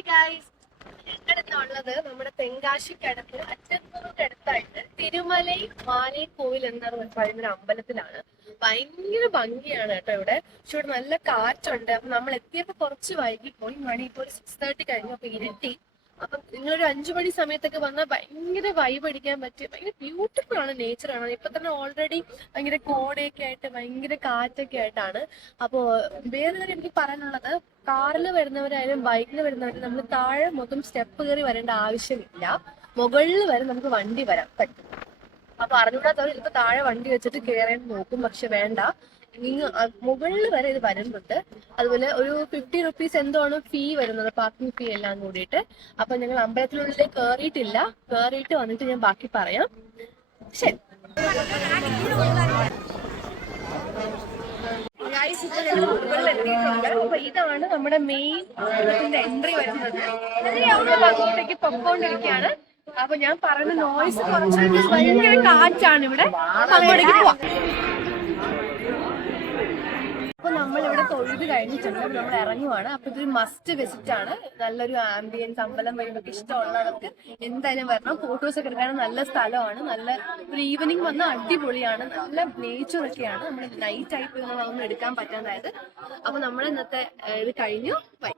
Hi guys, ഞങ്ങളിന്നുള്ളത് നമ്മുടെ തെങ്കാശിക്കടുത്ത് അറ്റത്തൂരിനടുത്തായിട്ട് തിരുമലൈ മാലൈ കോവിൽ എന്ന് പറയുന്ന ഒരു അമ്പലത്തിലാണ്. ഭയങ്കര ഭംഗിയാണ് കേട്ടോ ഇവിടെ. പക്ഷെ ഇവിടെ നല്ല കാറ്റുണ്ട്. അപ്പൊ നമ്മൾ എത്തിയപ്പോ കുറച്ച് വൈകിപ്പോയി. മണി ഇപ്പോൾ 6:30 കഴിഞ്ഞു. അപ്പൊ ഇരുട്ടി. അപ്പൊ നിങ്ങളൊരു 5 മണി സമയത്തൊക്കെ വന്നാൽ ഭയങ്കര വൈബ് അടിക്കാൻ പറ്റിയ ഭയങ്കര ബ്യൂട്ടിഫുൾ ആണ്. നേച്ചറാണ്. ഇപ്പൊ തന്നെ ഓൾറെഡി ഭയങ്കര കോടയൊക്കെ ആയിട്ട് ഭയങ്കര കാറ്റൊക്കെ ആയിട്ടാണ്. അപ്പോ വേറെ കാര്യം എനിക്ക് പറയാനുള്ളത്, കാറിൽ വരുന്നവരായാലും ബൈക്കിൽ വരുന്നവരായാലും നമ്മൾ താഴെ മൊത്തം സ്റ്റെപ്പ് കയറി വരേണ്ട ആവശ്യമില്ല. മുകളിൽ വരെ നമുക്ക് വണ്ടി വരാൻ പറ്റും. അപ്പൊ അറിഞ്ഞൂടാത്തവർ ചിലപ്പോൾ താഴെ വണ്ടി വെച്ചിട്ട് കയറാൻ നോക്കും. പക്ഷെ വേണ്ട, മുകളിൽ വരെ ഇത് വരുന്നുണ്ട്. അതുപോലെ ഒരു 50 റുപ്പീസ് എന്തോണ് ഫീ വരുന്നത്, പാർക്കിംഗ് ഫീ എല്ലാം കൂടിയിട്ട്. അപ്പൊ ഞങ്ങൾ അമ്പലത്തിനുള്ളിൽ കയറിയിട്ടില്ല. കയറിയിട്ട് വന്നിട്ട് ഞാൻ ബാക്കി പറയാം. ശരി. മുകളിൽ എത്തിയിട്ടുണ്ട്. അപ്പൊ ഇതാണ് നമ്മുടെ മെയിൻ അമ്പലത്തിന്റെ എൻട്രി വരുന്നത്. അങ്ങോട്ടേക്ക് പൊക്കോണ്ടിരിക്കുകയാണ്. അപ്പൊ ഞാൻ പറയുന്ന നോയ്സ് കുറച്ച് ഭയങ്കര കാറ്റാണ് ഇവിടെ. അങ്ങോട്ടേക്ക് പോവാം. അപ്പൊ നമ്മളിവിടെ തൊഴുത് കഴിഞ്ഞിട്ടുണ്ട്. നമ്മൾ ഇറങ്ങുവാണ്. അപ്പൊ ഇതൊരു മസ്റ്റ് വിസിറ്റ് ആണ്. നല്ലൊരു ആംബിയൻസ്, അമ്പലം വരുമ്പോൾ ഇഷ്ടമുള്ളവർക്ക് എന്തായാലും വരണം. ഫോട്ടോസ് ഒക്കെ എടുക്കാൻ നല്ല സ്ഥലമാണ്. നല്ല ഒരു ഈവനിങ് വന്നാൽ അടിപൊളിയാണ്. നല്ല നേച്ചർ ഒക്കെയാണ്. നമ്മൾ നൈറ്റ് ആയിട്ട് ഒന്നും എടുക്കാൻ പറ്റാതായത്. അപ്പൊ നമ്മൾ ഇന്നത്തെ ഇത് കഴിഞ്ഞു. ബൈ.